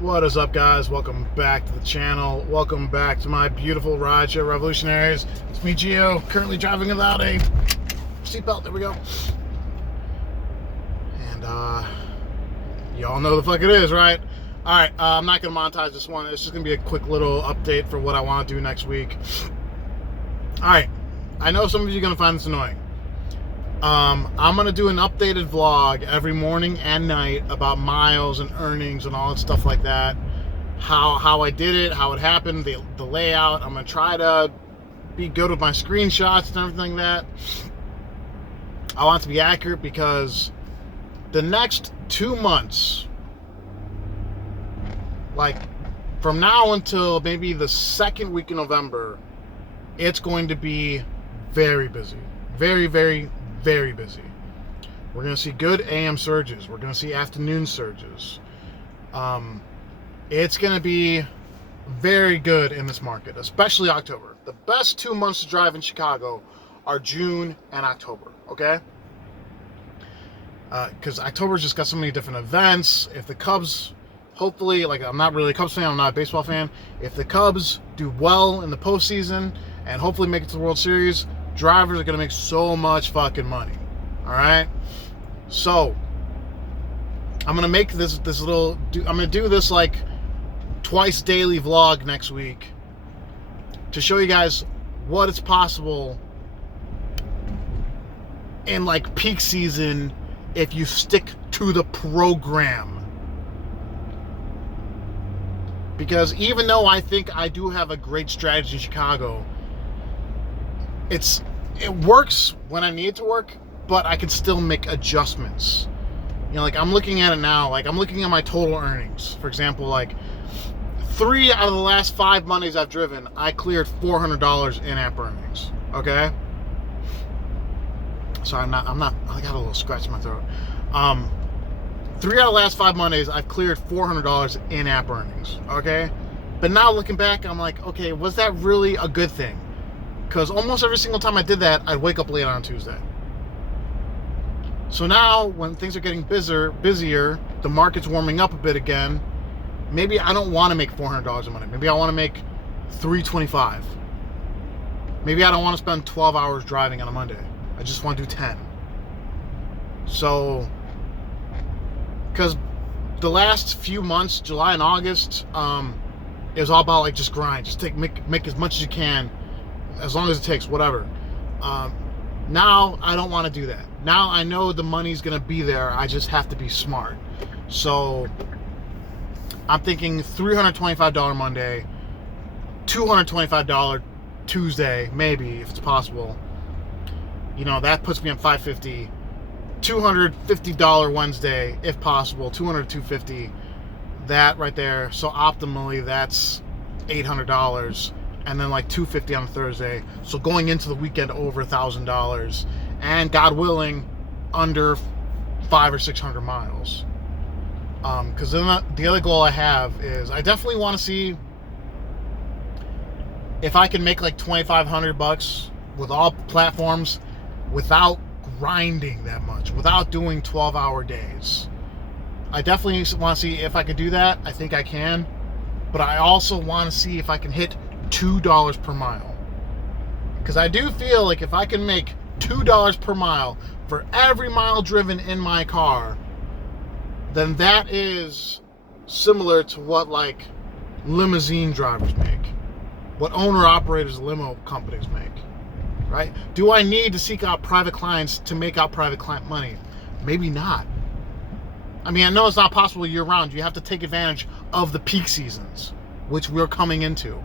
What is up, guys? Welcome back to the channel. Welcome back to my beautiful rideshare revolutionaries. It's me, Gio, currently driving without a seatbelt. There we go. And y'all know the fuck it is, right? All right, I'm not gonna monetize this one. It's just gonna be a quick little update for what I want to do next week. All right, I know some of you are gonna find this annoying. I'm gonna do an updated vlog every morning and night about miles and earnings and all that stuff like that. How I did it, how it happened, the layout. I'm gonna try to be good with my screenshots and everything like that. I want it to be accurate because the next 2 months, like from now until maybe the second week in November, it's going to be very busy. Very, very, very busy. We're going to see good AM surges. We're going to see afternoon surges. It's going to be very good in this market, especially October. The best 2 months to drive in Chicago are June and October, okay? Because October's just got so many different events. If the Cubs, hopefully, like I'm not really a Cubs fan, I'm not a baseball fan. If the Cubs do well in the postseason and hopefully make it to the World Series, drivers are going to make so much fucking money. All right? So, I'm going to make this little, I'm going to do this like twice daily vlog next week to show you guys what is possible in like peak season if you stick to the program. Because even though I think I do have a great strategy in Chicago, it works when I need it to work, but I can still make adjustments. You know, like I'm looking at it now, like I'm looking at my total earnings. For example, like 3 out of the last 5 Mondays I've driven, I cleared $400 in-app earnings. Okay? Sorry, I got a little scratch in my throat. 3 out of the last 5 Mondays, I've cleared $400 in-app earnings. Okay? But now looking back, I'm like, okay, was that really a good thing? Because almost every single time I did that, I'd wake up late on Tuesday. So now, when things are getting busier, the market's warming up a bit again, maybe I don't want to make $400 a Monday. Maybe I want to make $325. Maybe I don't want to spend 12 hours driving on a Monday. I just want to do 10. So, because the last few months, July and August, it was all about like just grind. Just make as much as you can, as long as it takes, whatever. Now I don't want to do that. Now I know the money's gonna be there. I just have to be smart. So I'm thinking $325 Monday, $225 Tuesday, maybe if it's possible. You know, that puts me on $550. $250 Wednesday, if possible. $200, $250. That right there. So optimally, that's $800. And then like $250 on Thursday. So going into the weekend, over $1,000, and God willing, under 500 or 600 miles. Because then the other goal I have is I definitely want to see if I can make like $2,500 with all platforms without grinding that much, without doing 12-hour days. I definitely want to see if I can do that. I think I can, but I also want to see if I can hit $2 per mile, because I do feel like if I can make $2 per mile for every mile driven in my car, then that is similar to what like limousine drivers make, what owner-operators limo companies make, right? Do I need to seek out private clients to make out private client money? Maybe not. I mean, I know it's not possible year-round. You have to take advantage of the peak seasons, which we're coming into.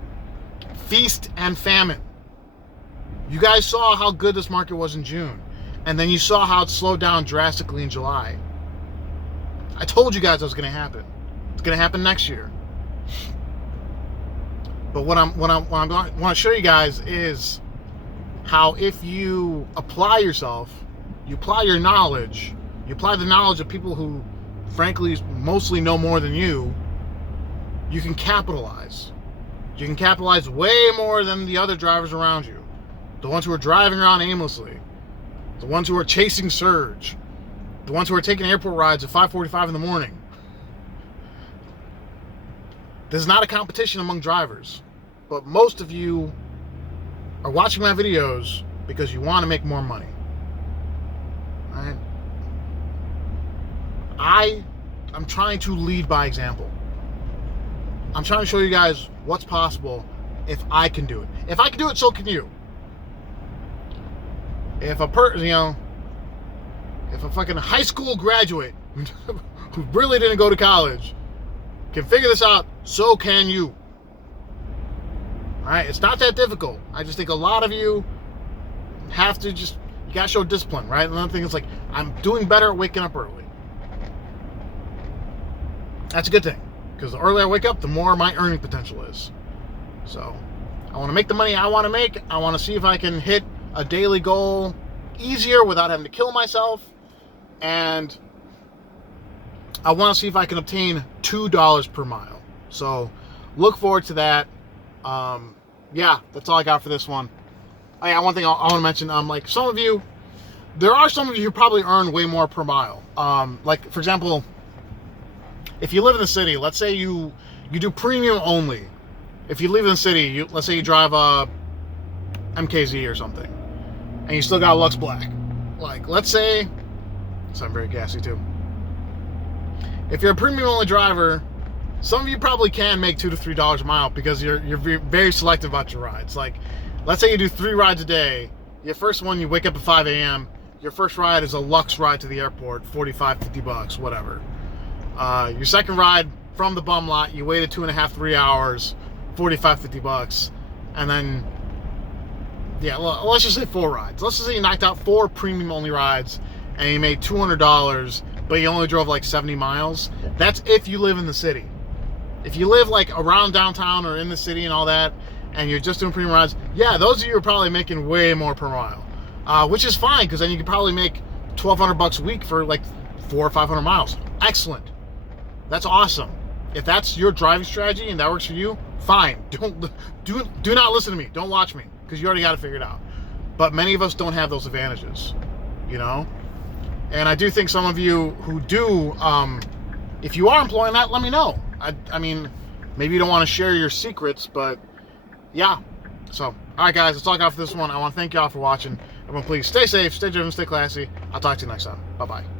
Feast and famine. You guys saw how good this market was in June, and then you saw how it slowed down drastically in July. I told you guys that was going to happen. It's going to happen next year. But what I want to show you guys is how if you apply yourself, you apply your knowledge, you apply the knowledge of people who, frankly, mostly know more than you, you can capitalize. You can capitalize way more than the other drivers around you. The ones who are driving around aimlessly. The ones who are chasing surge. The ones who are taking airport rides at 5:45 in the morning. This is not a competition among drivers, but most of you are watching my videos because you want to make more money. All right? I'm trying to lead by example. I'm trying to show you guys what's possible if I can do it. If I can do it, so can you. If a fucking high school graduate who really didn't go to college can figure this out, so can you. All right, it's not that difficult. I just think a lot of you have to you gotta show discipline, right? Another thing is like, I'm doing better at waking up early. That's a good thing, because the earlier I wake up, the more my earning potential is. So I want to make the money I want to make. I want to see if I can hit a daily goal easier without having to kill myself. And I want to see if I can obtain $2 per mile. So look forward to that. Yeah, that's all I got for this one. One thing I want to mention, like there are some of you who probably earn way more per mile. Like, for example, if you live in the city, let's say you do premium only. If you live in the city, let's say you drive a MKZ or something, and you still got a Lux Black. Like, let's say, so I'm very gassy too. If you're a premium only driver, some of you probably can make $2 to $3 a mile because you're very selective about your rides. Like, let's say you do 3 rides a day. Your first one, you wake up at 5 a.m. Your first ride is a Lux ride to the airport, $45, $50, whatever. Your second ride from the bum lot, you waited 2.5, 3 hours, $45, $50, and then, yeah, well, let's just say 4 rides. Let's just say you knocked out 4 premium only rides, and you made $200, but you only drove like 70 miles. That's if you live in the city. If you live like around downtown or in the city and all that, and you're just doing premium rides, yeah, those of you are probably making way more per mile, which is fine, because then you could probably make $1,200 a week for like 400 or 500 miles. Excellent. That's awesome. If that's your driving strategy and that works for you, fine. Do not listen to me. Don't watch me, because you already got it figured out. But many of us don't have those advantages, you know? And I do think some of you who do, if you are employing that, let me know. I mean, maybe you don't want to share your secrets, but yeah. So, all right, guys, that's all I got for this one. I want to thank y'all for watching. Everyone, please stay safe, stay driven, stay classy. I'll talk to you next time. Bye-bye.